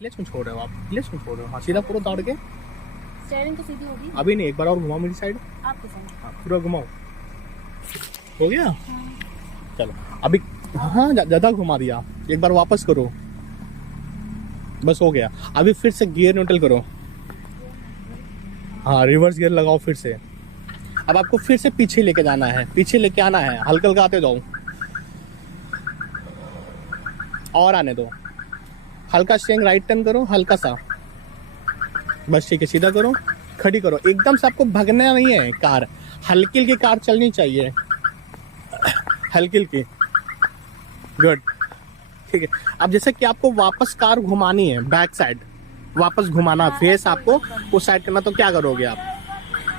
Clutch क्यों छोड़ रहे हो आप? क्लच क्यों छोड़ रहे हो? हाँ सीधा पूरा दौड़ के। स्टीयरिंग तो सीधी होगी। अभी नहीं, एक बार और घुमाओ मेरी साइड। आपके साइड। हाँ पूरा घुमाओ। हो गया? हाँ। चलो अभी। हाँ ज़्यादा घुमा दिया, एक बार वापस करो। बस हो गया। अभी फिर से गियर न्यूट्रल करो। हाँ रिवर्स गियर लगाओ फिर से। अब आपको फिर से पीछे लेके जाना है, पीछे लेके आना है, हल्का हल्का आते जाओ और आने दो। हल्का स्टेयरिंग राइट टर्न करो, हल्का सा। बस ठीक है, सीधा करो, खड़ी करो। एकदम से आपको भगना नहीं है कार, हल्की हल्की कार चलनी चाहिए, हल्की हल्की। गुड, ठीक है। अब जैसे कि आपको वापस कार घुमानी है, बैक साइड वापस घुमाना, फेस आपको उस साइड करना, तो क्या करोगे आप?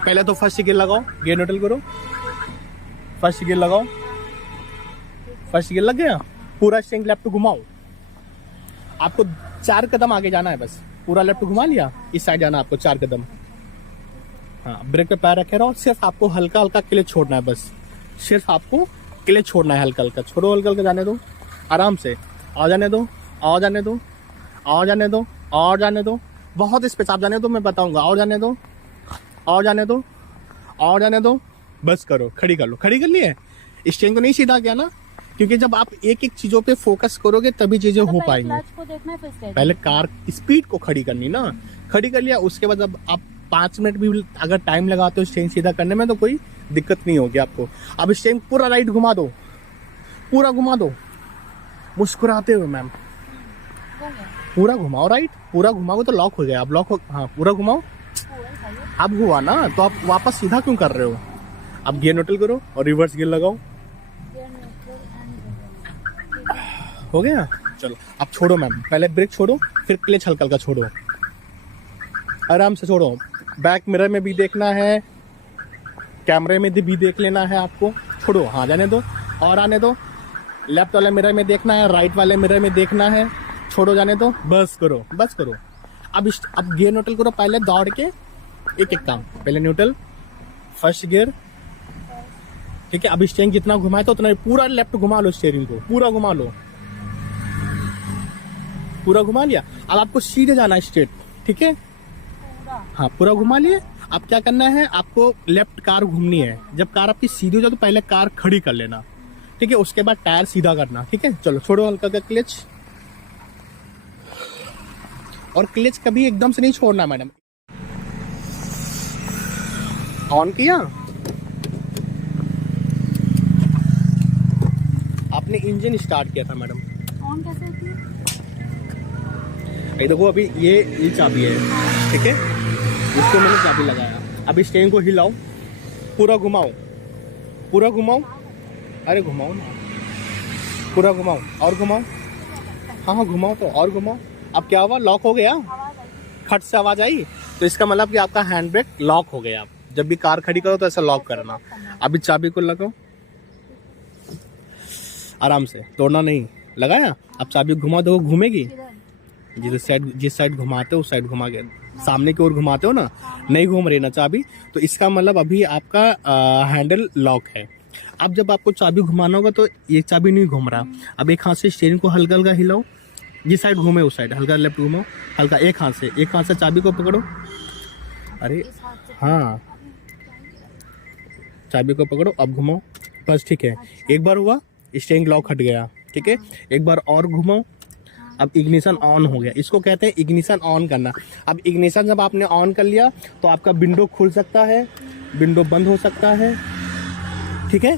पहले तो फर्स्ट गियर लगाओ, गियर न्यूट्रल करो, फर्स्ट गियर लगाओ। फर्स्ट गियर लग गया, पूरा स्टीयरिंग लेफ्ट घुमाओ। आपको 4 कदम आगे जाना है, बस पूरा लेफ्ट घुमा लिया, इस साइड जाना आपको 4 कदम। हाँ ब्रेक पे पैर रखे रहो, सिर्फ आपको हल्का हल्का क्लच छोड़ना है, बस सिर्फ आपको क्लच छोड़ना है, हल्का हल्का छोड़ो, हल्का हल्का जाने दो, आराम से। आ जाने दो, आ जाने दो, आ जाने दो, और जाने दो, बहुत स्पेस आप जाने दो, मैं बताऊंगा। और जाने दो, और जाने दो, और जाने दो, बस करो, खड़ी कर लो। खड़ी कर लिए, स्टेयरिंग को नहीं सीधा किया ना, क्योंकि जब आप एक एक चीजों पे फोकस करोगे तभी चीजें हो पाएंगी। क्लच को देखना है फिर स्टीयरिंग। पहले कार स्पीड को खड़ी करनी ना, खड़ी कर लिया, उसके बाद अब आप 5 मिनट भी अगर टाइम लगाते हो स्टेयरिंग सीधा करने में तो कोई दिक्कत नहीं होगी आपको। अब स्टेयरिंग पूरा राइट घुमा दो, पूरा घुमा दो, मुस्कुराते हुए मैम। पूरा घुमाओ राइट, पूरा घुमाओ तो लॉक हो गया। अब लॉक हो, हाँ पूरा घुमाओ। अब हुआ ना, तो आप वापस सीधा क्यों कर रहे हो? अब गियर न्यूट्रल करो और रिवर्स गियर लगाओ। हो गया? चलो अब छोड़ो मैम, पहले ब्रेक छोड़ो, फिर क्लच हल्का हल्का छोड़ो, आराम से छोड़ो। बैक मिरर में भी देखना है, कैमरे में भी देख लेना है आपको। छोड़ो, हाँ जाने दो, और आने दो। लेफ्ट वाले मिरर में देखना है, राइट वाले मिरर में देखना है। छोड़ो, जाने दो, बस करो, बस करो। अब गियर न्यूट्रल करो, पहले दौड़ के एक एक काम। पहले न्यूट्रल, फर्स्ट गियर, ठीक है। अब स्टीयरिंग जितना घुमाए तो उतना पूरा लेफ्ट घुमा लो, स्टीयरिंग को पूरा घुमा लो, पूरा घुमा लिया। अब आपको सीधे जाना है, स्ट्रेट, ठीक है। हाँ पूरा घुमा लिए। अब क्या करना है, आपको लेफ्ट कार घूमनी है। जब कार आपकी सीधी हो जाए तो पहले कार खड़ी कर लेना, ठीक है। उसके बाद टायर सीधा करना, ठीक है। चलो छोड़ो हल्का का क्लच, और क्लच कभी एकदम से नहीं छोड़ना मैडम। ऑन किया आपने, इंजन स्टार्ट किया था मैडम। ऑन कैसे होती है? ये देखो, अभी ये चाबी है, ठीक है, इसको मैंने चाबी लगाया। अभी स्टीयरिंग को हिलाओ, पूरा घुमाओ, पूरा घुमाओ, अरे घुमाओ ना, पूरा घुमाओ और घुमाओ। हाँ हाँ घुमाओ तो, और घुमाओ। अब क्या हुआ, लॉक हो गया, खट से आवाज आई, तो इसका मतलब कि आपका हैंड ब्रेक लॉक हो गया। जब भी कार खड़ी करो तो ऐसा लॉक करना। अभी चाबी को लगाओ आराम से, तोड़ना नहीं। लगाया, अब चाबी घुमा दो, घूमेगी। जिस साइड घुमाते हो उस साइड घुमा के, सामने की ओर घुमाते हो ना, नहीं घूम रही ना चाबी, तो इसका मतलब अभी आपका हैंडल लॉक है। अब जब आपको चाबी घुमाना होगा तो ये चाबी नहीं घूम रहा। अब एक हाथ से स्टीयरिंग को हल्का हल्का हिलाओ, जिस साइड घूमे उस साइड हल्का लेफ्ट घुमाओ, हल्का एक हाथ से चाबी को पकड़ो। अरे हाँ, चाबी को पकड़ो, अब घुमाओ, बस ठीक है। एक बार हुआ, स्टीयरिंग लॉक हट गया, ठीक है। एक बार और घुमाओ, अब इग्निशन ऑन हो गया। इसको कहते हैं इग्निशन ऑन करना। अब इग्निशन जब आपने ऑन कर लिया तो आपका विंडो खुल सकता है, विंडो बंद हो सकता है, ठीक है।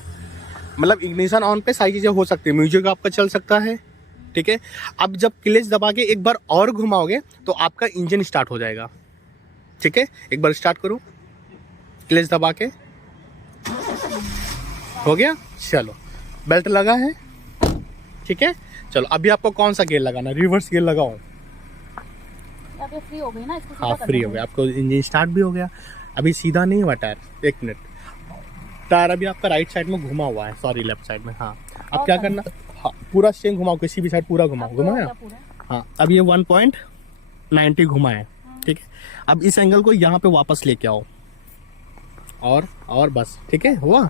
मतलब इग्निशन ऑन पे सारी चीजें हो सकती है, म्यूजिक आपका चल सकता है, ठीक है। अब जब क्लच दबा के एक बार और घुमाओगे तो आपका इंजन स्टार्ट हो जाएगा, ठीक है। एक बार स्टार्ट करो, क्लच दबा के, हो गया। चलो बेल्ट लगा है, ठीक है। चलो अभी आपको कौन सा गियर लगाना, रिवर्स गियर लगाओ। अब ये फ्री हो गई ना, इसको हाँ सीधा फ्री करना हो गया, आपको इंजन स्टार्ट भी हो गया। अभी सीधा नहीं हुआ टायर, एक मिनट, टायर अभी आपका राइट साइड में घुमा हुआ है, सॉरी लेफ्ट साइड में। हाँ अब क्या करना, हाँ पूरा स्टीयरिंग घुमाओ, किसी भी साइड पूरा घुमाओ, घुमाया। हाँ अब ये 1.90 घुमा है, ठीक है। अब इस एंगल को यहाँ पे वापस लेके आओ, और बस, ठीक है, हुआ।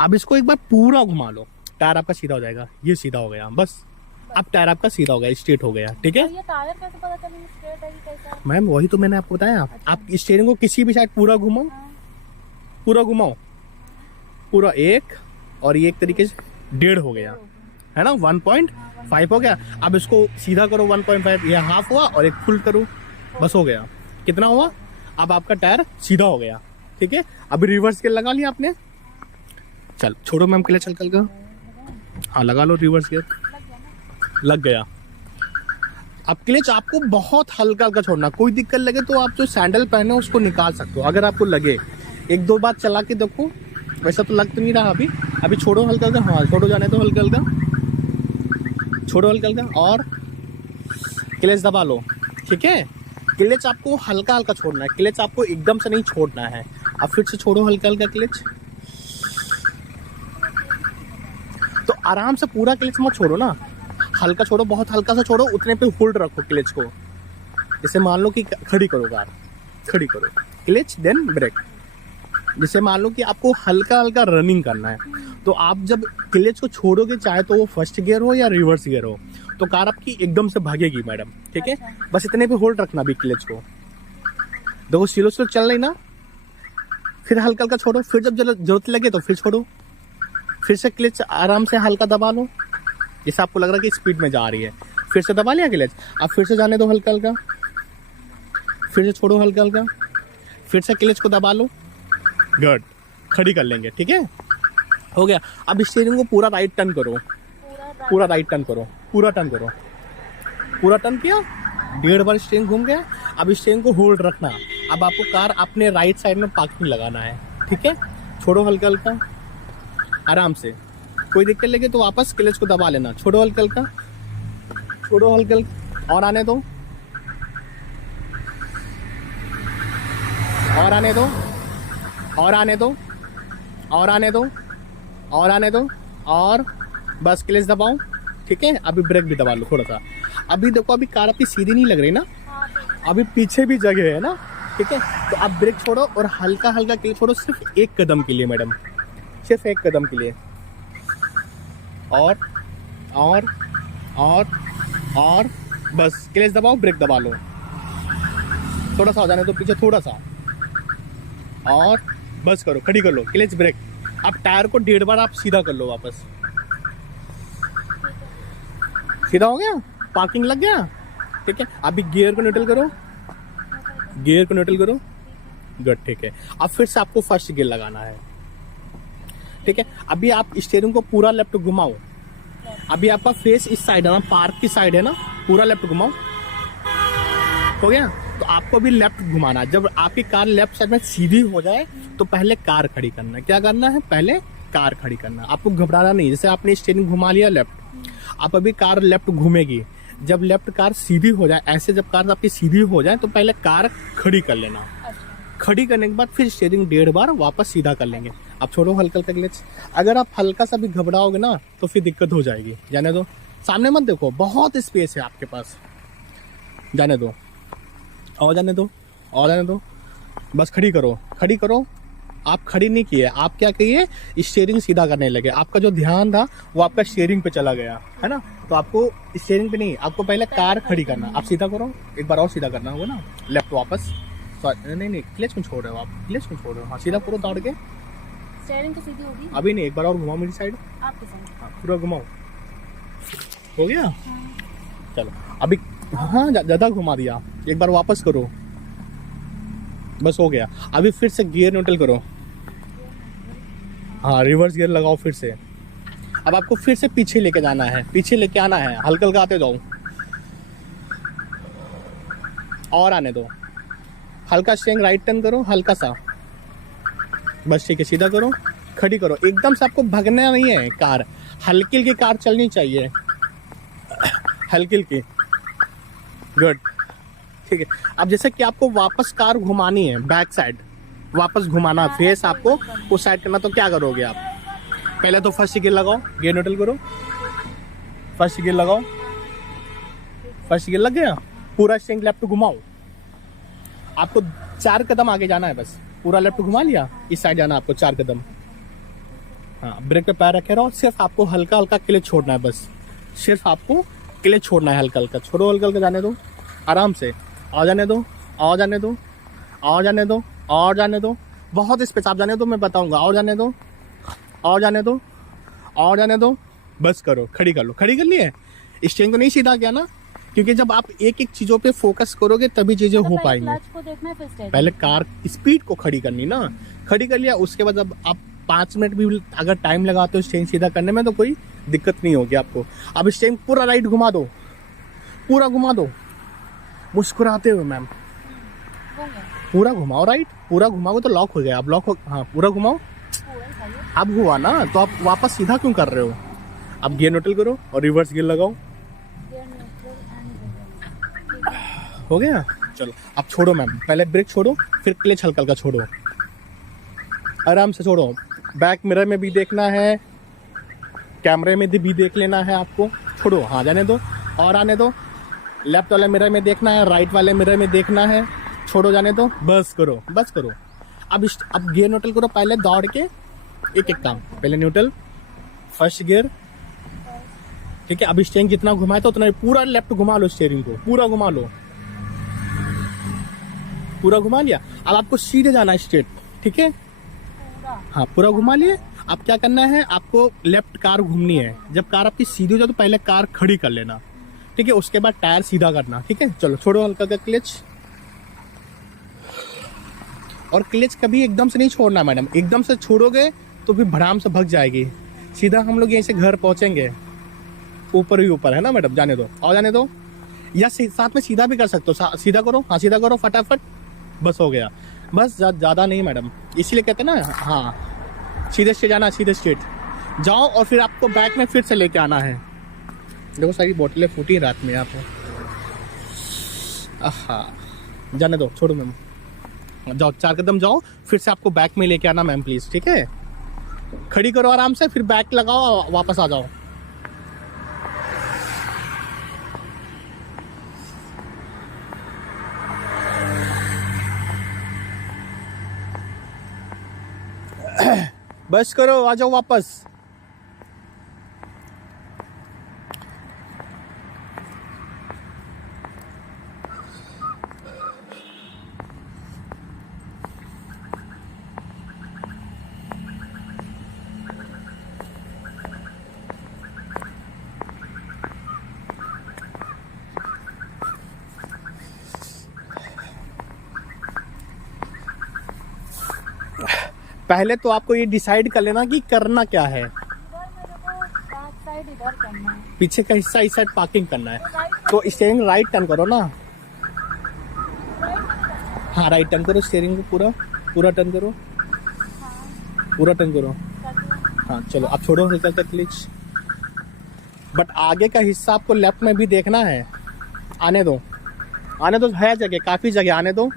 अब इसको एक बार पूरा घुमा लो, टायर आपका सीधा हो जाएगा, ये सीधा हो गया, बस अब टायर आपका सीधा हो गया, स्ट्रेट हो गया, ठीक है। और ये टायर कैसे पता चलेगा स्ट्रेट है कि कैसा है? मैम वही तो मैंने आपको बताया। आप स्टीयरिंग को किसी भी साइड पूरा घुमाओ, हाँ, पूरा घुमाओ, पूरा एक, और ये एक तरीके से 1.5 हो गया, है ना, 1.5 हो गया। अब इसको सीधा करो 1.5, ये हाफ हुआ, और एक फुल करो, बस हो गया। कितना हुआ? अब आपका टायर सीधा हो गया, ठीक है। अभी रिवर्स गियर लगा लिया आपने, चल छोड़ो मैम क्लच हल्का हल्का, हाँ लगा लो रिवर्स गियर, लग गया। अब क्लच आपको बहुत हल्का हल्का छोड़ना, कोई दिक्कत लगे तो आप जो सैंडल पहने हो उसको निकाल सकते हो, अगर आपको लगे। 1-2 बार चला के देखो, वैसा तो लग तो नहीं रहा अभी छोड़ो हल्का हल्का, हाँ छोड़ो, जाने दो हल्का हल्का, छोड़ो हल्का हल्का, और क्लच दबा लो, ठीक है। क्लच आपको हल्का हल्का छोड़ना है, क्लच आपको एकदम से नहीं छोड़ना है। अब फिर से छोड़ो हल्का हल्का क्लच, तो आराम से पूरा क्लच मत छोड़ो ना, हल्का छोड़ो, बहुत हल्का सा छोड़ो, उतने पे होल्ड रखो क्लच को। जैसे मान लो कि खड़ी करो कार, खड़ी करो, क्लच देन ब्रेक। जैसे मान लो कि आपको हल्का हल्का रनिंग करना है, तो आप जब क्लच को छोड़ोगे, चाहे तो वो फर्स्ट गियर हो या रिवर्स गियर हो, तो कार आपकी एकदम से भागेगी मैडम, ठीक है। बस इतने पे होल्ड रखना भी क्लच को। देखो स्लो स्लो चल रही ना, फिर हल्का हल्का छोड़ो, फिर जब जरूरत लगे तो फिर छोड़ो, फिर से क्लच आराम से हल्का दबा लो, जैसे आपको लग रहा है कि स्पीड में जा रही है, फिर से दबा लिया क्लच। अब फिर से जाने दो हल्का हल्का, फिर से छोड़ो हल्का हल्का, फिर से क्लच को दबा लो, गुड, खड़ी कर लेंगे, ठीक है, हो गया। अब स्टीयरिंग को पूरा राइट टर्न करो, पूरा राइट टर्न करो, पूरा टर्न करो, पूरा टर्न किया, 1.5 बार स्टीयरिंग घूम गया। अब स्टीयरिंग को होल्ड रखना। अब आपको कार अपने राइट साइड में पार्किंग लगाना है, ठीक है। छोड़ो हल्का हल्का, आराम से, कोई दिक्कत लगे तो वापस क्लच को दबा लेना, छोड़ो हल्का हल्का, छोड़ो हल्का हल्का, और आने दो, और आने दो, और आने दो, और आने दो, और आने दो, और बस क्लच दबाओ, ठीक है। अभी ब्रेक भी दबा लो थोड़ा सा। अभी देखो, अभी कार आपकी सीधी नहीं लग रही ना, अभी पीछे भी जगह है ना, ठीक है। तो आप ब्रेक छोड़ो और हल्का हल्का क्लच छोड़ो, सिर्फ 1 कदम के लिए मैडम, सिर्फ 1 कदम के लिए, और और और बस क्लच दबाओ, ब्रेक दबा लो, थोड़ा सा हो जाने दो पीछे, थोड़ा सा, और बस करो, खड़ी कर लो, क्लच ब्रेक। अब टायर को 1.5 बार आप सीधा कर लो, वापस सीधा हो गया, पार्किंग लग गया, ठीक है। अभी गियर को न्यूट्रल करो, गियर को न्यूट्रल करो, गुड, ठीक है। अब फिर से आपको फर्स्ट गियर लगाना है, ठीक है। अभी आप स्टीयरिंग को पूरा लेफ्ट घुमाओ, अभी आपका फेस इस साइड है ना, पार्क की साइड है ना, पूरा लेफ्ट घुमाओ, हो गया। तो आपको भी लेफ्ट घुमाना है। जब आपकी कार लेफ्ट साइड में सीधी हो जाए तो पहले कार खड़ी करना है। क्या करना है? पहले कार खड़ी करना है, आपको घबराना नहीं। जैसे आपने स्टीयरिंग घुमा लिया लेफ्ट, आप अभी कार लेफ्ट घूमेगी, जब लेफ्ट कार सीधी हो जाए, ऐसे जब कार आपकी सीधी हो जाए तो पहले कार खड़ी कर लेना, खड़ी करने के बाद फिर स्टीयरिंग 1.5 बार वापस सीधा कर लेंगे। अब छोड़ो हल्का हल्का क्लच। अगर आप हल्का सा भी घबराओगे ना तो फिर दिक्कत हो जाएगी, जाने दो, सामने मत देखो, बहुत स्पेस है आपके पास, जाने दो, और जाने दो, और जाने दो, बस खड़ी करो, खड़ी करो। आप खड़ी नहीं किए, आप क्या किए? स्टीयरिंग सीधा करने लगे, आपका जो ध्यान था वो आपका स्टीयरिंग पे चला गया, है ना। तो आपको स्टीयरिंग पे नहीं, आपको पहले कार खड़ी करना। आप सीधा करो, एक बार और सीधा करना होगा ना, लेफ्ट वापस, नहीं क्लच क्यों छोड़ रहे हो आप, क्लच क्यों छोड़ रहे हो? हाँ सीधा करो दौड़ के, स्टीयरिंग तो सीधी होगी अभी नहीं, एक बार और घुमाओ मेरी साइड, आपके साइड। हाँ पूरा घुमाओ, हो गया। चलो अभी, हाँ ज्यादा घुमा दिया, एक बार वापस करो, बस हो गया। अभी फिर से गियर न्यूट्रल करो, हाँ रिवर्स गियर लगाओ फिर से। अब आपको फिर से पीछे लेके जाना है, पीछे लेके आना है, हल्का हल्का आते जाओ, और आने दो, हल्का स्टीयरिंग राइट टर्न करो, हल्का सा, बस ठीक है, सीधा करो, खड़ी करो। एकदम से आपको भगना नहीं है, कार हल्की हल्की कार चलनी चाहिए, हल्की हल्की, गुड, ठीक है। अब जैसे कि आपको वापस कार घुमानी है, बैक साइड वापस घुमाना, फेस आपको उस साइड करना, तो क्या करोगे आप? पहले तो फर्स्ट गियर लगाओ, गियर न्यूट्रल करो, फर्स्ट गियर लगाओ, फर्स्ट गियर लग गया, पूरा स्टीयरिंग लेफ्ट घुमाओ। आपको 4 कदम आगे जाना है, बस पूरा लेफ्ट घुमा लिया, इस साइड जाना आपको 4 कदम, हाँ ब्रेक पे पैर रखे रहो, सिर्फ आपको हल्का हल्का क्लच छोड़ना है, बस सिर्फ आपको क्लच छोड़ना है हल्का हल्का, छोड़ो हल्का हल्का, जाने दो आराम से, और जाने दो, और जाने दो, और जाने दो, और जाने दो, बहुत स्पेस, आप जाने दो, मैं बताऊंगा, और जाने दो, और जाने दो, और जाने दो, बस करो, खड़ी कर लो, खड़ी कर लिए, स्टेरिंग को नहीं सीधा किया ना, क्योंकि जब आप एक एक चीजों पे फोकस करोगे तभी चीजें हो पाएंगी। क्लच को देखना है फिर स्टेयरिंग। पहले कार स्पीड को खड़ी करनी ना, खड़ी कर लिया, उसके बाद अब आप 5 मिनट भी अगर टाइम लगाते हो स्टेरिंग सीधा करने में तो कोई दिक्कत नहीं होगी आपको। अब स्टेरिंग पूरा राइट घुमा दो, पूरा घुमा दो, मुस्कुराते हुए मैम, हो गया, पूरा घुमाओ राइट, पूरा घुमाओ तो लॉक हो गया, अब लॉक हो, हाँ पूरा घुमाओ, पूरा ही चाहिए। अब हुआ ना, तो आप वापस सीधा क्यों कर रहे हो। अब गियर न्यूट्रल करो और रिवर्स गियर लगाओ, गियर न्यूट्रल एंड रिवर्स। हो गया। चलो अब छोड़ो मैम, पहले ब्रेक छोड़ो, फिर क्लच हल्का हल्का छोड़ो, आराम से छोड़ो। बैक मिरर में भी देखना है, कैमरे में भी देख लेना है आपको, छोड़ो, हाँ जाने दो, और आने दो, लेफ्ट वाले मिरर में देखना है, राइट वाले मिरर में देखना है, छोड़ो, जाने दो, बस करो, बस करो। अब गियर न्यूट्रल करो, पहले दौड़ के एक एक काम, पहले न्यूट्रल, फर्स्ट गियर, ठीक है। अब स्टेयरिंग जितना घुमाए तो उतना पूरा लेफ्ट घुमा लो, स्टेयरिंग को पूरा घुमा लो, पूरा घुमा लिया। अब आपको सीधे जाना है स्ट्रेट, ठीक है, पूरा हाँ पूरा घुमा लिए। अब क्या करना है, आपको लेफ्ट कार घूमनी है, जब कार आपकी सीधी हो जाए तो पहले कार खड़ी कर लेना, ठीक है, उसके बाद टायर सीधा करना, ठीक है। चलो छोड़ो हल्का का क्लच, और क्लच कभी एकदम से नहीं छोड़ना मैडम, एकदम से छोड़ोगे तो फिर भड़ाम से भग जाएगी। सीधा हम लोग यहीं से घर पहुंचेंगे, ऊपर ही ऊपर है ना मैडम, जाने दो, और जाने दो, या साथ में सीधा भी कर सकते हो, सीधा करो, हाँ सीधा करो फटाफट, बस हो गया, बस ज़्यादा नहीं मैडम, इसीलिए कहते हैं ना, हाँ सीधे से जाना, सीधे स्ट्रेट जाओ, और फिर आपको बैक में फिर से लेके आना है। देखो सारी बोतलें फूटी रात में यहाँ पे, जाने दो, छोड़ो मैम, जाओ 4 कदम जाओ, फिर से आपको बैक में लेके आना मैम प्लीज़, ठीक है। खड़ी करो आराम से, फिर बैक लगाओ, वापस आ जाओ। बस करो, आ जाओ वापस। पहले तो आपको ये डिसाइड कर लेना कि करना क्या है। इधर मेरे को बैक साइड इधर करना है, पीछे का हिस्सा इस साइड पार्किंग करना है, राइट तो स्टीयरिंग राइट टर्न करो ना, राइट हाँ राइट टर्न करो, स्टीयरिंग को पूरा पूरा टर्न करो, हाँ पूरा टर्न करो, कर दिया। हाँ चलो अब छोड़ो हल्का हल्का क्लच। बट आगे का हिस्सा आपको लेफ्ट में भी देखना है, आने दो, आने दो, है जगह, काफ़ी जगह, आने दो,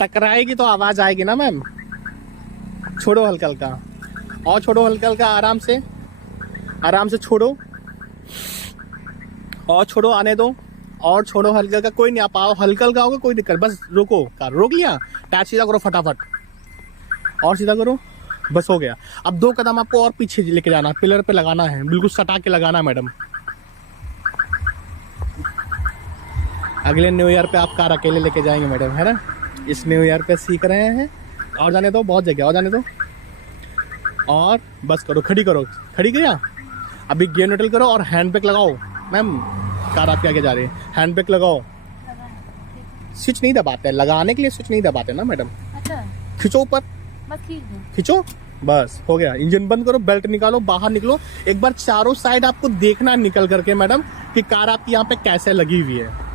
टकराएगी तो आवाज़ आएगी ना मैम। छोड़ो हल्का हल्का, और छोड़ो हल्का हल्का, आराम से, आराम से छोड़ो, और छोड़ो, आने दो, और छोड़ो हल्का हल्का, कोई नहीं, आप आओ, हल्का हल्का होगा, कोई दिक्कत, बस रोको, कार रोक लिया, टायर सीधा करो फटाफट, और सीधा करो, बस हो गया। अब 2 कदम आपको और पीछे लेके जाना, पिलर पे लगाना है, बिल्कुल सटा के लगाना है मैडम। अगले न्यू ईयर पे आप कार अकेले लेके जाएंगे मैडम, है ना, इस न्यू ईयर पे सीख रहे हैं। और जाने दो, बहुत जगह, और जाने दो, और बस करो, खड़ी करो, खड़ी किया। अभी गियर न्यूट्रल करो और हैंड ब्रेक लगाओ मैम, कार आपके आगे जा रही है, हैंड ब्रेक लगाओ, लगा है, ठीक स्विच नहीं दबाते हैं, लगाने के लिए स्विच नहीं दबाते ना मैडम, है। अच्छा खींचो ऊपर, बस खींच दो, खींचो, बस हो गया। इंजन बंद करो, बेल्ट निकालो, बाहर निकलो, एक बार चारों साइड आपको देखना निकल करके मैडम कि कार आपकी यहाँ पे कैसे लगी हुई है,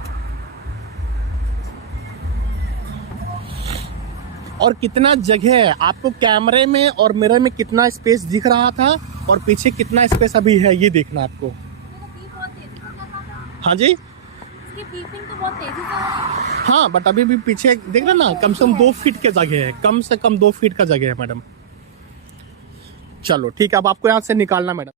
और कितना जगह है आपको कैमरे में और मिरर में कितना स्पेस दिख रहा था और पीछे कितना स्पेस अभी है, ये देखना आपको। मेरा पीप बहुत तेजी से कर रहा था, हाँ जी, इसकी पीपिंग तो बहुत तेजी से हो रही है। हाँ बट अभी भी पीछे देख रहे ना, कम से कम 2 फीट की जगह है, कम से कम 2 फीट का जगह है मैडम। चलो ठीक है, अब आपको यहाँ से निकालना मैडम।